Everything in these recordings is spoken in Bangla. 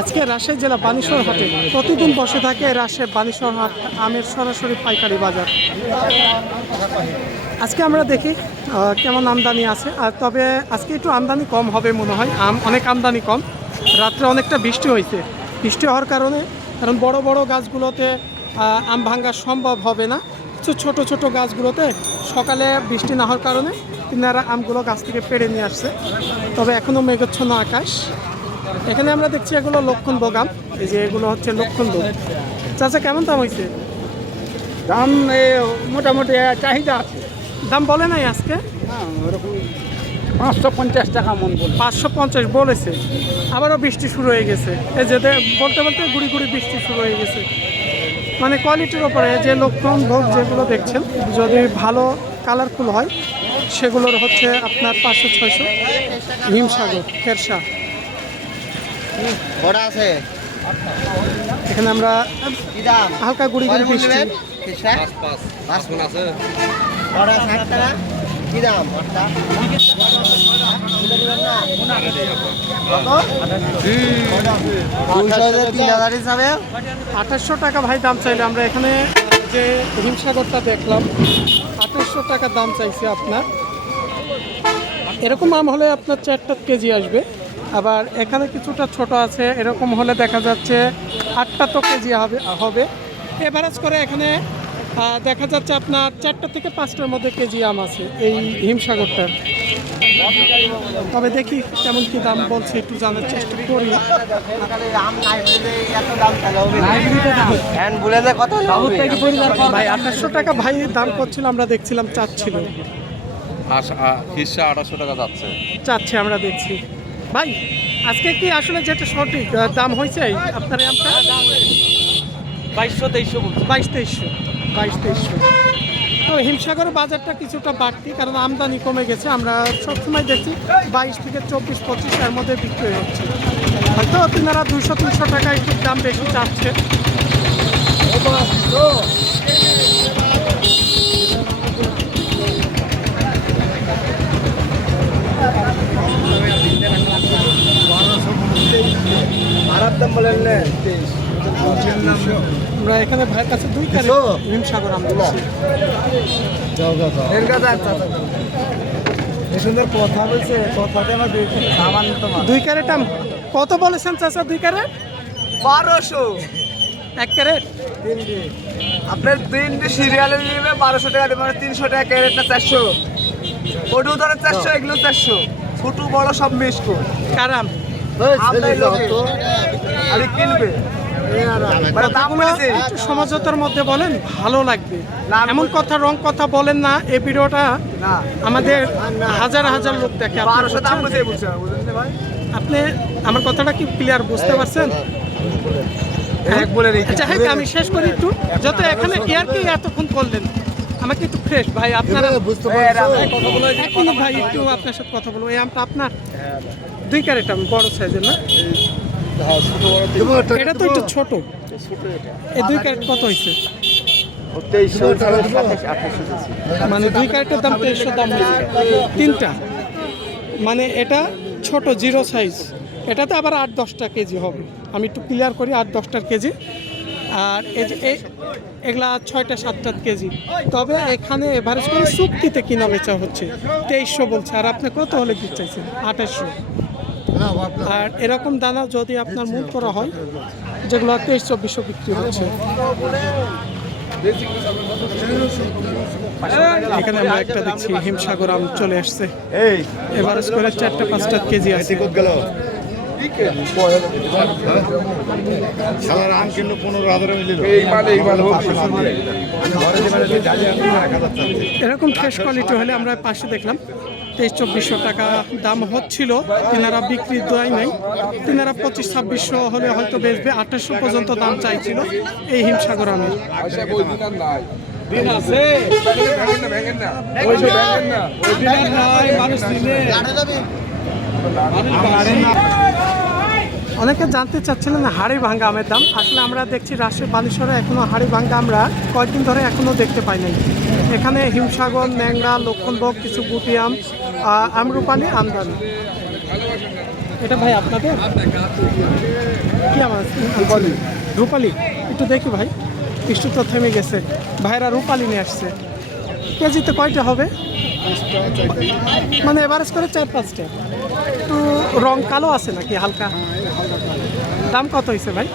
আজকে রাজশাহী জেলা বানেশ্বর হাটে প্রতিদিন বসে থাকে রাজশাহী বানেশ্বর হাট আমের সরাসরি পাইকারি বাজার। আজকে আমরা দেখি কেমন আমদানি আছে, আর তবে আজকে একটু আমদানি কম হবে মনে হয়। অনেক আমদানি কম, রাত্রে অনেকটা বৃষ্টি হয়েছে। বৃষ্টি হওয়ার কারণে, কারণ বড় বড় গাছগুলোতে আম ভাঙা সম্ভব হবে না, ছোট ছোট গাছগুলোতে সকালে বৃষ্টি না হওয়ার কারণে তিনারা আমগুলো গাছ থেকে পেড়ে নিয়ে আসছে। তবে এখনও মেঘাচ্ছন্ন আকাশ। এখানে আমরা দেখছি এগুলো লক্ষণভোগ আম, এই যে এগুলো হচ্ছে লক্ষণভোগ। চাচা কেমন দাম হয়েছে? দাম মোটামুটি চাহিদা আছে। দাম বলে নাই আজকে? ওরকম 550 টাকা মন বলে। 550 বলেছে, আবারও বৃষ্টি শুরু হয়ে গেছে। এই যে বলতে বলতে গুড়ি গুড়ি বৃষ্টি শুরু হয়ে গেছে। মানে কোয়ালিটির ওপরে যে লক্ষণভোগ যেগুলো দেখছেন, যদি ভালো কালারফুল হয় সেগুলোর হচ্ছে আপনার 500-600। হিমসাগর, খেরসা আছে। এখানে আমরা হালকা গুড়ি গুড়ি বৃষ্টি। কি দাম? 2800 টাকা ভাই দাম চাইলে। আমরা এখানে যে হিমসাগরটা দেখলাম 2800 টাকা দাম চাইছে আপনার। এরকম আম হলে আপনার 4টা কেজি আসবে। আবার এখানে কিছুটা ছোট আছে, এরকম হলে দেখা যাচ্ছে 8টা তো কেজি হবে। এভারেজ করে এখানে দেখা যাচ্ছে আপনার 4টা থেকে 5টার মধ্যে কেজি আম আছে এই হিমসাগরটার। তবে দেখি কেমন কি দাম বলছে, একটু জানার চেষ্টা করি। ভাই 2800 টাকা ভাই দাম করছিল, আমরা দেখছিলাম চাচ্ছিল। 2800 টাকা চাচ্ছে আমরা দেখছি। ভাই আজকে কি আসলে যেটা সঠিক দাম হয়েছে আপনার আমটা? 2200-2300। তো হিমসাগরের বাজারটা কিছুটা বাড়তি, কারণ আমদানি কমে গেছে। আমরা সবসময় দেখছি 22 থেকে 24-25 এর মধ্যে বিক্রি হচ্ছে। হয়তো আপনারা 200-300 টাকা একটু দাম বেশি চাচ্ছে। আমরা এখানে ভাইয়ের কাছে 2 ক্যারেট হিমসাগর আম দিচ্ছি। সুন্দর কথা বলছে, কথাতে আমার 2 ক্যারেট আম কত বলেছেন চাচা? 2 ক্যারেট 1200। 1 ক্যারেট আপনার 3টে সিরিয়ালে নিবে 1200 টাকা দেবেন, 300 টাকা ক্যারেটটা 400। ওটু ধরে 400, এগুলো 400। ছোট বড় সব মিক্স করে কারাম আরে কিনবে। একটু সমঝোতার মধ্যে বলেন, ভালো লাগবে। এমন কথা রং কথা বলেন না। এই ভিডিওটা আমাদের হাজার হাজার লোক দেখে। আপনি আমার কথাটা কি ক্লিয়ার বুঝতে পারছেন? আচ্ছা হ্যাঁ, আমি শেষ করি একটু। যত এখানে ইয়ারকে এতক্ষণ করলেন, আমাকে একটু ফ্রেশ ভাই আপনারা ভাই একটু আপনার সাথে কথা বলবো। এই আমটা আপনার 2 ক্যারেট আম, বড় সাইজের না? এটা তো একটু ছোট। এই 2 ক্যারেট কত হয়েছে? মানে 2 ক্যারেটের দাম 2300 দাম হয়েছে 3টা। মানে এটা ছোট 0 সাইজ, এটাতে আবার 8-10টা কেজি হবে। আমি একটু ক্লিয়ার করি, 8-10টার কেজি। আর এই যে এগুলা 6টা-7টা কেজি। তবে এখানে এভারেজ করে চুক্তিতে কিনা বেচা হচ্ছে 2300 বলছে। আর আপনি কত হলে দিতে চাইছেন? 2800। আর এরকম দানা যদি আপনার মূল করা হয়, যেগুলো 2300-2400 বিক্রি হচ্ছে। এখানে আমরা একটা দেখছি হিমসাগর আম চলে আসছে। এভারেজ করে 4টা-5টা কেজি আছে। এরকম ফ্রেশ কোয়ালিটি হলে আমরা পাশে দেখলাম 2300-2400 টাকা দাম হচ্ছিল। তিনারা বিক্রি দেয় নাই, তিনারা 2500-2600 হলে হয়তো বেচবে। 2800 পর্যন্ত দাম চাইছিল এই হিমসাগর আমের। অনেকে জানতে চাচ্ছিলেন হাড়ি ভাঙ্গা আমের দাম। আসলে আমরা দেখছি রাজশাহী বানেশ্বরে এখনো হাড়ি ভাঙ্গা আমরা কয়েকদিন ধরে এখনো দেখতে পাই নাই। এখানে হিমসাগর, ন্যাংরা, লক্ষণভোগ, কিছু গুটি আম, আমরুপালি আমদানি। এটা ভাই আপনাদের কি আমার রূপালি? রূপালি একটু দেখি ভাই, একটু তো থেমে গেছে। ভাইরা রূপালি নিয়ে আসছে। কেজিতে কয়টা হবে? মানে এভারেজ করে 4-5টা। একটু রং কালো আছে নাকি হালকা? দাম কত হয়েছে ভাই?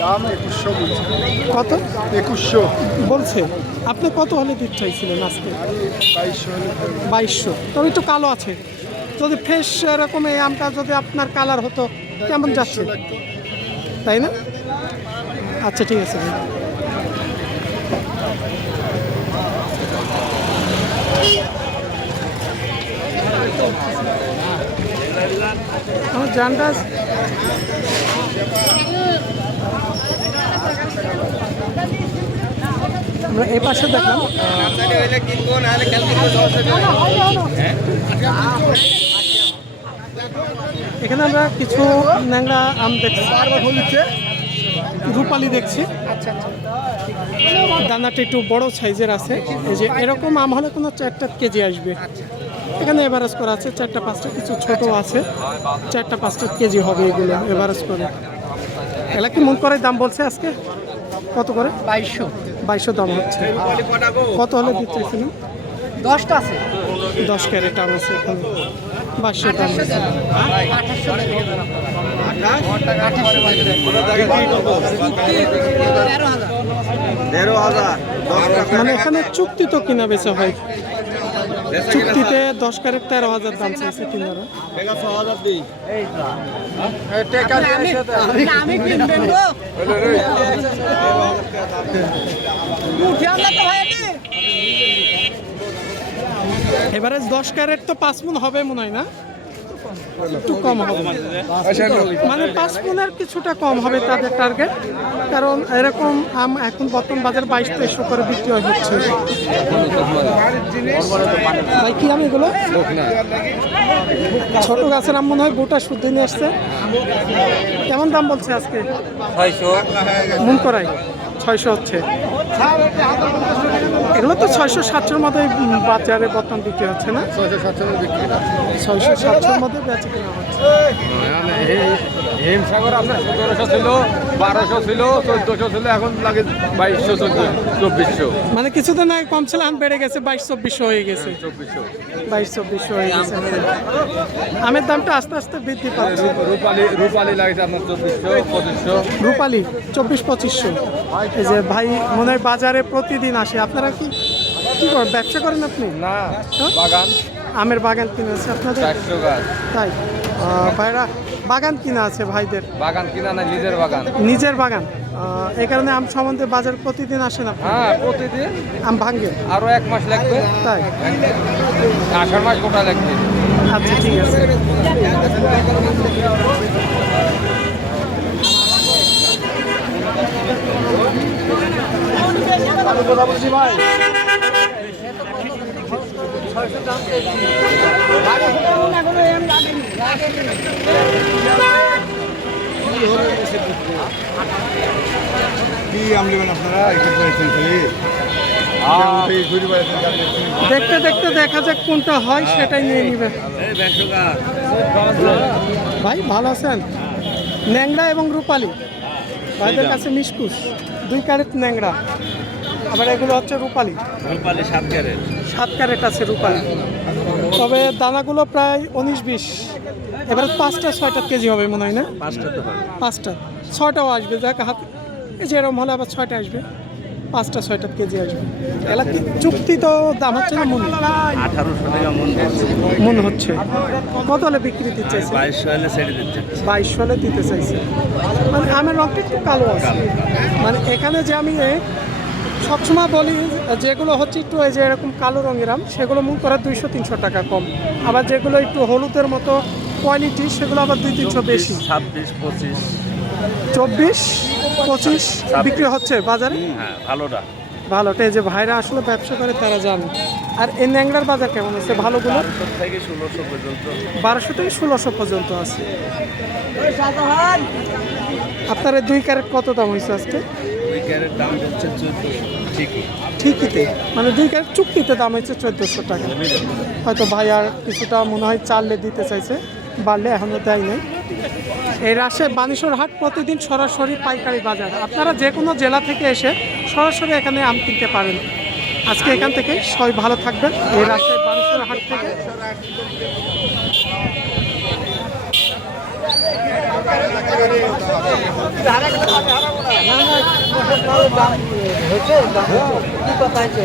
দাম 2100 বলছে। কত? 2100। বলছে। আপনি কত হলে দিতে চাইছিলেন আজকে? 2200 হলে 2200। তবে একটু কালো আছে। যদি ফ্রেশ এরকম এই আমটা যদি আপনার কালার হতো কেমন যাচ্ছে, লাগতো। তাই না? আচ্ছা ঠিক আছে ভাই। আমার জানটা আমরা এই পাশে দেখলাম এখানে আমরা কিছু ন্যাংরা আম দেখছি, রূপালি দেখছি। দানাটা একটু বড় সাইজের আছে। এই যে এরকম আম হলে কোনো 4টা কেজি আসবে। এখানে এভারেজ করা আছে 4টা-5টা, কিছু ছোট আছে 4টা-5টা কেজি হবে এগুলো এভারেজ করে। এগুলা কি মন করে দাম বলছে আজকে কত করে? 2200 দাম হচ্ছে। কত হলে দিতে চাইছিলেন? 10টা আছে 10 ক্যারেট আম আছে এখানে 2200 দাম আছে। মানে এখানে চুক্তি তো কিনা বেচা হয়, চুক্তিতে 10 ক্যারেট 13,000 দাম চাইছে কিনারা। আমি কিনবেন গো উঠে আনলে তো হয় না। এবারে 10 ক্যারেট তো 5 মণ হবে মনে হয় না? একটু কম হবে, মানে 5 মণের কিছুটা কম হবে তাদের টার্গেট। কারণ এরকম আম এখন বর্তমান বাজার 2200 করে বিক্রি হচ্ছে। ভাই কি আম এগুলো? ছোট গাছের আম মনে হয় গোটা শুদ্ধ নিয়ে আসছে। কেমন দাম বলছে আজকে? 600 মন করাই 600 হচ্ছে। এগুলো তো 600-700 মধ্যে বাজারে বর্তমান বিক্রি হচ্ছে না? 600-700 বিক্রি না। 600-700 মধ্যে বেচে কেনা হচ্ছে। হিমসাগর আপনার 1700 ছিল, 1200 ছিল, 1400 ছিল, এখন লাগে 2200, 2400, মানে কিছুদিন আগে কম ছিল, এখন বেড়ে গেছে 2200-2400 হয়ে গেছে। 2400। 2200-2400 হয়ে গেছে। আমের দামটা আস্তে আস্তে বৃদ্ধি পাচ্ছে। রূপালি লাগছে আপনার 2400, 2500। রূপালি 2400-2500। এই যে ভাই মনে হয় বাজারে প্রতিদিন আসে। আপনারা কি কি করেন, ব্যবসা করেন আপনি? না, হ্যাঁ? বাগান আমের বাগান কিনে আছে আপনাদের? 400 গাছ। তাই ভাইরা বাগান কিনা আছে ভাইদের? বাগান কিনা না, নিজের বাগান। নিজের বাগান। এই কারণে আম সম্বন্ধে বাজার প্রতিদিন আসেন আপনি? হ্যাঁ, প্রতিদিন। আম ভাঙ্গে? আরো 1 মাস লাগবে, তাই? 18 মাস গোটা লাগবে। আচ্ছা ঠিক আছে। ভাই কি আম নেবেন আপনারা? দেখতে দেখতে দেখা যাক কোনটা হয় সেটাই নিয়ে নিবেন। ভাই ভালো আছেন? ন্যাংরা এবং রূপালি ভাইদের কাছে মিসকুস 2 ক্যারেট ন্যাংরা, আবার এগুলো হচ্ছে রূপালি 7 ক্যারেট আছে রূপালি। তবে দানাগুলো প্রায় 19-20। এবারে 5টা-6টা কেজি হবে মনে হয় না? 5টা 6টাও আসবে, দেখ হাত এই যে এরকম হলে আবার 6টা আসবে, 5টা-6টা কেজি আসবে। এলা কি চুক্তি তো দাম হচ্ছে না মন? 1800 টাকা মন হচ্ছে। কত হলে বিক্রি দিতে চাইছে? 2200 হলে ছেড়ে দিচ্ছে। 2200 হলে দিতে চাইছে। মানে আমের রঙটা একটু কালো আছে। মানে এখানে যে আমি সবসময় বলি যেগুলো হচ্ছে একটু এই যে এরকম কালো রঙের আম, সেগুলো মন করে 200-300 টাকা কম। আবার যেগুলো একটু হলুদের মতো কোয়ালিটি, সেগুলো আবার 200-300 বেশি। 26-25। 24-25 বিক্রি হচ্ছে বাজারে। হ্যাঁ, ভালোটা। ভালোটা এই যে ভাইরা আসলে ব্যবসা করে তারা জানে। আর এই ন্যাংরার বাজার কেমন আছে ভালোগুলো? 1200 থেকে 1600 পর্যন্ত। 1200 থেকে 1600 পর্যন্ত আছে। আপনার এই 2 ক্যারেট কত দাম হয়েছে আজকে? 2 ক্যারেট দাম হচ্ছে 1400। ঠিকই। ঠিকইতে মানে 2 ক্যারেট চুক্তিতে দাম হয়েছে 1400 টাকা। হয়তো ভাই আর কিছুটা মনে হয় চাললে দিতে চাইছে, বাড়লে এখনও দেয় নাই। এই রাজশাহী বানেশ্বর হাট প্রতিদিন সরাসরি পাইকারি বাজার, আপনারা যে কোনো জেলা থেকে এসে সরাসরি এখানে আম কিনতে পারেন। আজকে এখান থেকে সবাই ভালো থাকবেন। এই রাজশাহী বানেশ্বর হাট থেকে কি কথা আছে